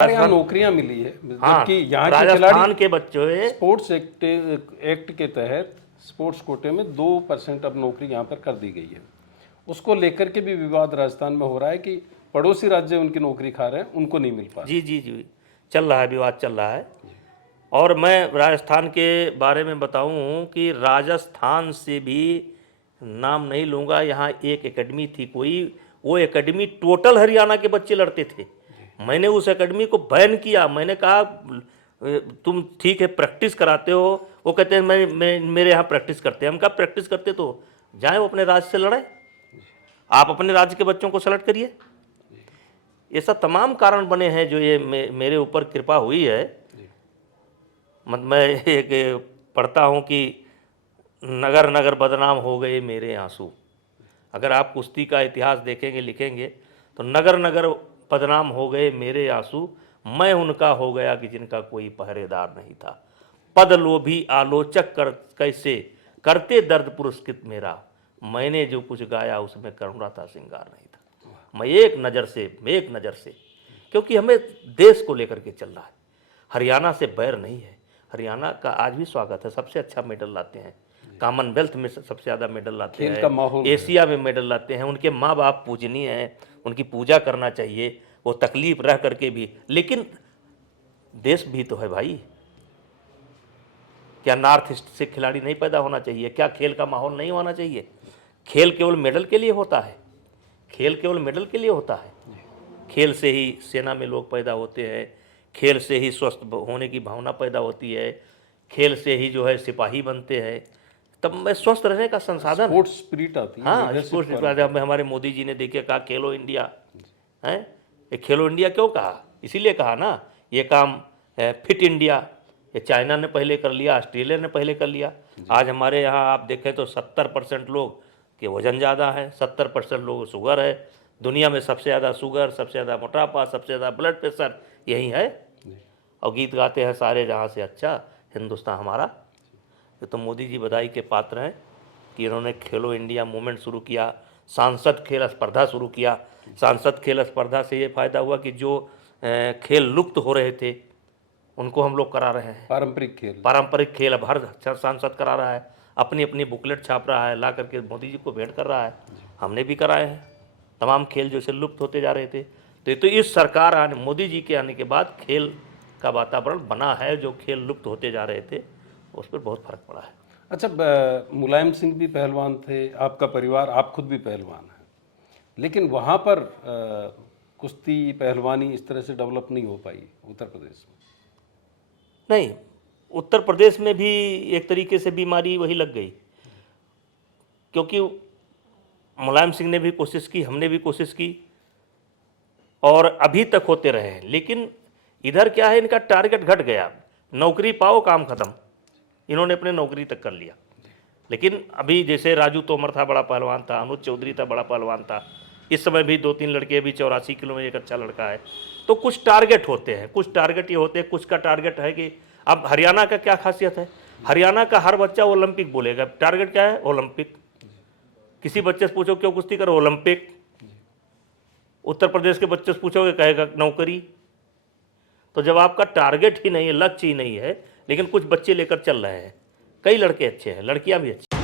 यहाँ नौकरियां मिली है, हाँ, जबकि यहाँ के राजस्थान खिलाड़ी के बच्चों स्पोर्ट्स एक्ट के तहत स्पोर्ट्स कोटे में 2% अब नौकरी यहाँ पर कर दी गई है। उसको लेकर के भी विवाद राजस्थान में हो रहा है कि पड़ोसी राज्य उनकी नौकरी खा रहे हैं, उनको नहीं मिल पा रहा। जी जी जी चल रहा है, विवाद चल रहा है। और मैं राजस्थान के बारे में बताऊं कि राजस्थान से भी नाम नहीं लूँगा, यहाँ एक एकेडमी थी कोई, वो एकेडमी टोटल हरियाणा के बच्चे लड़ते थे। मैंने उस एकेडमी को बैन किया। मैंने कहा तुम ठीक है प्रैक्टिस कराते हो, वो कहते हैं मैं मेरे यहाँ प्रैक्टिस करते हैं। हम कहा प्रैक्टिस करते तो जाएं वो अपने राज्य से लड़े, आप अपने राज्य के बच्चों को सेलेक्ट करिए। ये सब तमाम कारण बने हैं जो ये मेरे ऊपर कृपा हुई है। मैं एक पढ़ता हूँ कि नगर नगर बदनाम हो गए मेरे आंसू। अगर आप कुश्ती का इतिहास देखेंगे लिखेंगे तो नगर नगर बदनाम हो गए मेरे आंसू, मैं उनका हो गया कि जिनका कोई पहरेदार नहीं था। पद लोभी आलोचक कर कैसे करते दर्द पुरस्कृत मेरा, मैंने जो कुछ गाया उसमें करुणा था श्रृंगार नहीं था। मैं एक नज़र से, क्योंकि हमें देश को लेकर के चल रहा है। हरियाणा से बैर नहीं है, हरियाणा का आज भी स्वागत है। सबसे अच्छा मेडल लाते हैं, कॉमनवेल्थ में सबसे ज़्यादा मेडल लाते हैं, एशिया में मेडल लाते हैं। उनके माँ बाप पूजनीय हैं, उनकी पूजा करना चाहिए, वो तकलीफ रह करके भी। लेकिन देश भी तो है भाई, क्या नॉर्थ ईस्ट से खिलाड़ी नहीं पैदा होना चाहिए? क्या खेल का माहौल नहीं होना चाहिए? खेल केवल मेडल के लिए होता है, खेल केवल मेडल के लिए होता है। खेल से ही सेना में लोग पैदा होते हैं, खेल से ही स्वस्थ होने की भावना पैदा होती है, खेल से ही जो है सिपाही बनते हैं। तब मैं स्वस्थ रहने का संसाधन, स्पोर्ट्स स्पिरिट आती है। हाँ, स्पोर्ट्स स्पिरिट। हमारे मोदी जी ने देखिए कहा खेलो इंडिया है। ये खेलो इंडिया क्यों कहा? इसीलिए कहा ना, ये काम फिट इंडिया ये चाइना ने पहले कर लिया, ऑस्ट्रेलिया ने पहले कर लिया। आज हमारे यहाँ आप देखें तो 70% लोग के वजन ज़्यादा है, 70% लोग शुगर है। दुनिया में सबसे ज़्यादा शुगर, सबसे ज़्यादा मोटापा, सबसे ज़्यादा ब्लड प्रेशर यही है। और गीत गाते हैं सारे जहाँ से अच्छा हिंदुस्तान हमारा। ये तो मोदी जी बधाई के पात्र हैं कि इन्होंने खेलो इंडिया मूवमेंट शुरू किया, सांसद खेल स्पर्धा शुरू किया। सांसद खेल स्पर्धा से ये फायदा हुआ कि जो खेल लुप्त हो रहे थे उनको हम लोग करा रहे हैं। पारंपरिक खेल अब हर सांसद करा रहा है, अपनी अपनी बुकलेट छाप रहा है, ला करके मोदी जी को भेंट कर रहा है। हमने भी कराए हैं तमाम खेल जो से लुप्त होते जा रहे थे। तो इस सरकार आने, मोदी जी के आने के बाद खेल का वातावरण बना है। जो खेल लुप्त होते जा रहे थे उस पर बहुत फर्क पड़ा है। अच्छा, मुलायम सिंह भी पहलवान थे, आपका परिवार, आप खुद भी पहलवान हैं, लेकिन वहाँ पर कुश्ती पहलवानी इस तरह से डेवलप नहीं हो पाई उत्तर प्रदेश में। नहीं, उत्तर प्रदेश में भी एक तरीके से बीमारी वही लग गई, क्योंकि मुलायम सिंह ने भी कोशिश की, हमने भी कोशिश की और अभी तक होते रहे हैं। लेकिन इधर क्या है, इनका टारगेट घट गया, नौकरी पाओ काम खत्म। इन्होंने अपने नौकरी तक कर लिया। लेकिन अभी जैसे राजू तोमर था, बड़ा पहलवान था, अनुज चौधरी था, बड़ा पहलवान था। इस समय भी 2-3 लड़के, अभी 84 किलो में एक अच्छा लड़का है। तो कुछ टारगेट होते हैं, कुछ टारगेट ये होते हैं। कुछ का टारगेट है कि अब हरियाणा का क्या खासियत है, हरियाणा का हर बच्चा ओलंपिक बोलेगा। टारगेट क्या है? ओलंपिक। किसी बच्चे से पूछो क्यों कुश्ती करो? ओलंपिक। उत्तर प्रदेश के बच्चे से पूछोगे कहेगा नौकरी। तो जब आपका टारगेट ही नहीं है, लक्ष्य ही नहीं है, लेकिन कुछ बच्चे लेकर चल रहे हैं, कई लड़के अच्छे हैं, लड़कियां भी अच्छी।